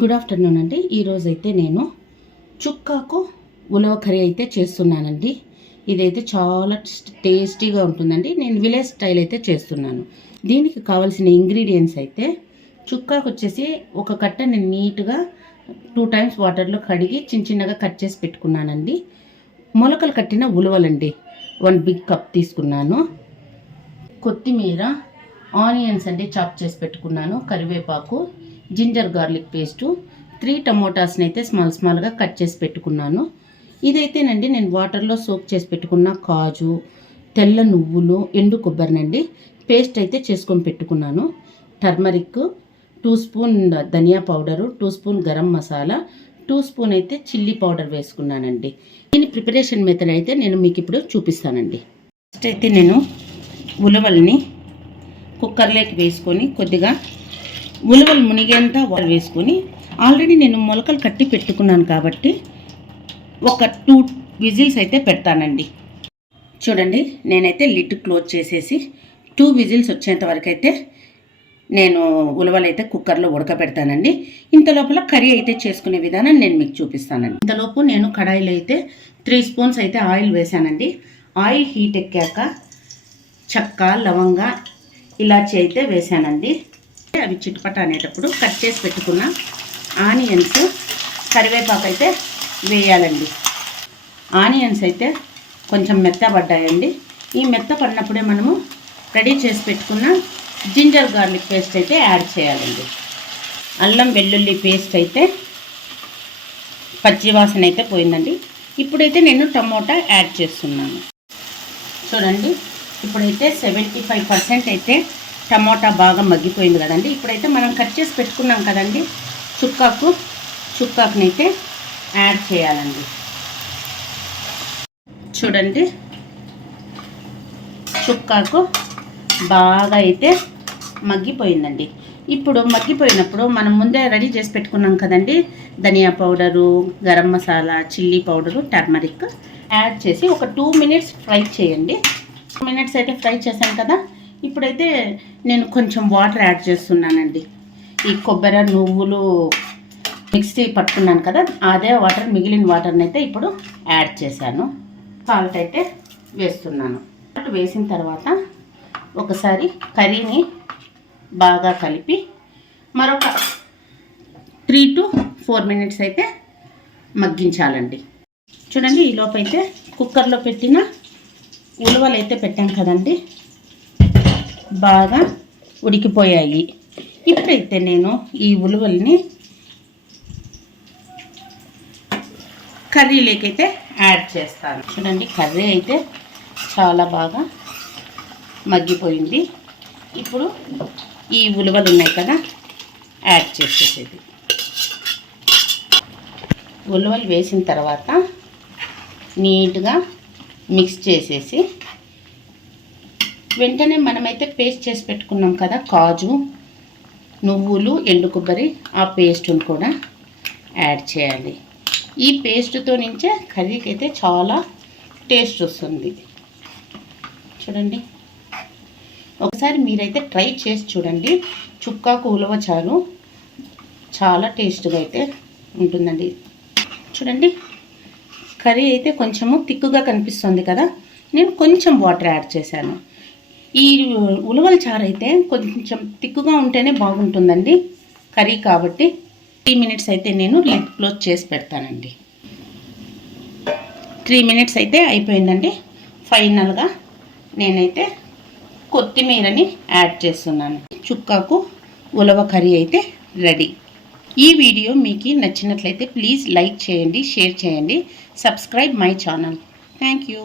Good afternoon అండి. ఈరోజైతే నేను చుక్కాకు ఉలవ కర్రీ అయితే చేస్తున్నానండి. ఇదైతే చాలా టేస్టీగా ఉంటుందండి. నేను విలేజ్ స్టైల్ అయితే చేస్తున్నాను. దీనికి కావాల్సిన ఇంగ్రీడియంట్స్ అయితే చుక్కాకు వచ్చేసి ఒక కట్ట నేను నీట్గా 2 times వాటర్లో కడిగి చిన్నగా కట్ చేసి పెట్టుకున్నానండి. మొలకలు కట్టిన ఉలవలండి 1 big cup తీసుకున్నాను. కొత్తిమీర, ఆనియన్స్ అండి చాప్ చేసి పెట్టుకున్నాను, కరివేపాకు, జింజర్ గార్లిక్ పేస్టు, 3 టమోటాస్ని అయితే స్మాల్గా కట్ చేసి పెట్టుకున్నాను. ఇదైతేనండి నేను వాటర్లో సోక్ చేసి పెట్టుకున్న కాజు, తెల్ల నువ్వులు, ఎండు కొబ్బరినండి పేస్ట్ అయితే చేసుకొని పెట్టుకున్నాను. టర్మరిక్, 2 స్పూన్ ధనియా powder, 2 spoon garam masala, 2 spoon అయితే చిల్లీ పౌడర్ వేసుకున్నానండి. దీని ప్రిపరేషన్ మెథడ్ అయితే నేను మీకు ఇప్పుడు చూపిస్తానండి. ఫస్ట్ అయితే నేను ఉలవల్ని కుక్కర్లోకి వేసుకొని కొద్దిగా ఉలవలు మునిగేంత వాటర్ వేసుకొని, ఆల్రెడీ నేను మొలకలు కట్టి పెట్టుకున్నాను కాబట్టి ఒక 2 విజిల్స్ అయితే పెడతానండి. చూడండి, నేనైతే లిడ్ క్లోజ్ చేసేసి 2 విజిల్స్ వచ్చేంత వరకు అయితే నేను ఉలవలు అయితే కుక్కర్లో ఉడకబెడతానండి. ఇంతలోపల కర్రీ అయితే చేసుకునే విధానం నేను మీకు చూపిస్తానండి. ఇంతలోపు నేను కడాయిలో అయితే 3 స్పూన్స్ అయితే ఆయిల్ వేసానండి. ఆయిల్ హీట్ ఎక్కాక చెక్క, లవంగ, ఇలాచి అయితే వేసానండి. అవి చిట్పట అనేటప్పుడు కట్ చేసి పెట్టుకున్న ఆనియన్స్, కరివేపాకు అయితే వేయాలండి. ఆనియన్స్ అయితే కొంచెం మెత్తపడ్డాయండి. ఈ మెత్తపడినప్పుడే మనము రెడీ చేసి పెట్టుకున్న జింజర్ గార్లిక్ పేస్ట్ అయితే యాడ్ చేయాలండి. అల్లం వెల్లుల్లి పేస్ట్ అయితే పచ్చివాసన అయితే పోయిందండి. ఇప్పుడైతే నేను టమోటా యాడ్ చేస్తున్నాను. చూడండి, ఇప్పుడైతే 75% అయితే టమోటా బాగా మగ్గిపోయింది కదండి. ఇప్పుడైతే మనం కట్ చేసి పెట్టుకున్నాం కదండి చుక్కాకునైతే యాడ్ చేయాలండి. చూడండి, చుక్కాకు బాగా అయితే మగ్గిపోయిందండి. ఇప్పుడు మగ్గిపోయినప్పుడు మనం ముందే రెడీ చేసి పెట్టుకున్నాం కదండి ధనియా powder, garam masala, chilli powder, turmeric add చేసి ఒక 2 minutes ఫ్రై చేయండి. 2 minutes అయితే ఫ్రై చేశాను కదా. ఇప్పుడైతే నేను కొంచెం వాటర్ యాడ్ చేస్తున్నానండి. ఈ కొబ్బరి, నువ్వులు మిక్సీ పట్టుకున్నాను కదా, అదే వాటర్, మిగిలిన వాటర్ని అయితే ఇప్పుడు యాడ్ చేశాను. సాల్ట్ అయితే వేస్తున్నాను. సాల్ట్ వేసిన తర్వాత ఒకసారి కర్రీని బాగా కలిపి మరొక 3 to 4 minutes అయితే మగ్గించాలండి. చూడండి, ఈలోపు అయితే కుక్కర్లో పెట్టిన ఉలవలు అయితే పెట్టాం కదండి, బాగా ఉడికిపోయాయి. ఇప్పుడైతే నేను ఈ ఉలవల్ని కర్రీలోకైతే యాడ్ చేస్తాను. చూడండి, కర్రీ అయితే చాలా బాగా మగ్గిపోయింది. ఇప్పుడు ఈ ఉలవలు ఉన్నాయి కదా, యాడ్ చేసేసేది. ఉలవలు వేసిన తర్వాత నీట్గా మిక్స్ చేసేసి వెంటనే మనమైతే పేస్ట్ చేసి పెట్టుకున్నాం కదా కాజు, నువ్వులు, ఎండు కొబ్బరి, ఆ పేస్ట్ని కూడా యాడ్ చేయాలి. ఈ పేస్ట్తో నుంచే కర్రీకి అయితే చాలా టేస్ట్ వస్తుంది. చూడండి, ఒకసారి మీరైతే ట్రై చేసి చూడండి. చుక్కాకు ఉలవ చారు చాలా టేస్ట్గా అయితే ఉంటుందండి. చూడండి, కర్రీ అయితే కొంచెము తిక్కుగా కనిపిస్తుంది కదా, నేను కొంచెం వాటర్ యాడ్ చేశాను. ఈ ఉలవల చారు అయితే కొంచెం తిక్కుగా ఉంటేనే బాగుంటుందండి కర్రీ కాబట్టి 3 minutes అయితే నేను లిడ్ క్లోజ్ చేసి పెడతానండి. 3 minutes అయితే అయిపోయిందండి. ఫైనల్గా నేనైతే కొత్తిమీరని యాడ్ చేస్తున్నాను. చుక్కాకు ఉలవ కర్రీ అయితే రెడీ. ఈ వీడియో మీకు నచ్చినట్లయితే ప్లీజ్ లైక్ చేయండి, షేర్ చేయండి, subscribe my channel. Thank you.